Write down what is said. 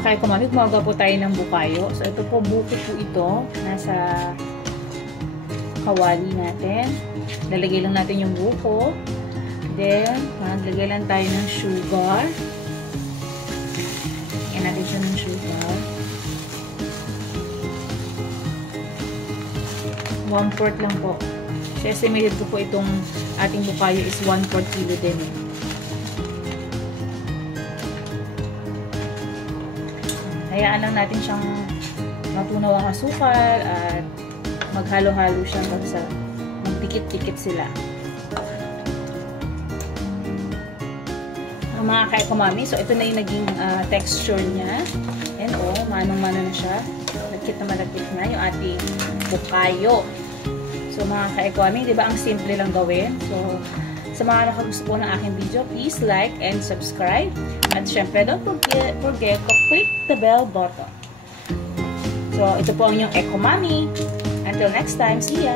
Kaya kumamit, gumawa po tayo ng bukayo. So, ito po, buko po ito. Nasa kawali natin. Lalagay lang natin yung buko. Then, maglagay lang tayo ng sugar. Lagyan natin siya ng sugar. 1/4 lang po. So, estimated ko po itong ating bukayo is 1/4 kilo din. Hayaan lang natin siyang matunaw ang asukal at maghalo-halo siya hanggang sa magdikit-dikit sila. Mga kaikumami, so ito na yung naging texture niya. And manong-mano na siya. Malagkit na malagkit na yung ating bukayo. So mga kaikumami, di ba ang simple lang gawin? So sa mga nakagusto po ng aking video, please like and subscribe. At syempre, don't forget to click the bell button. So, ito po ang inyong Eco Mami. Until next time, see ya!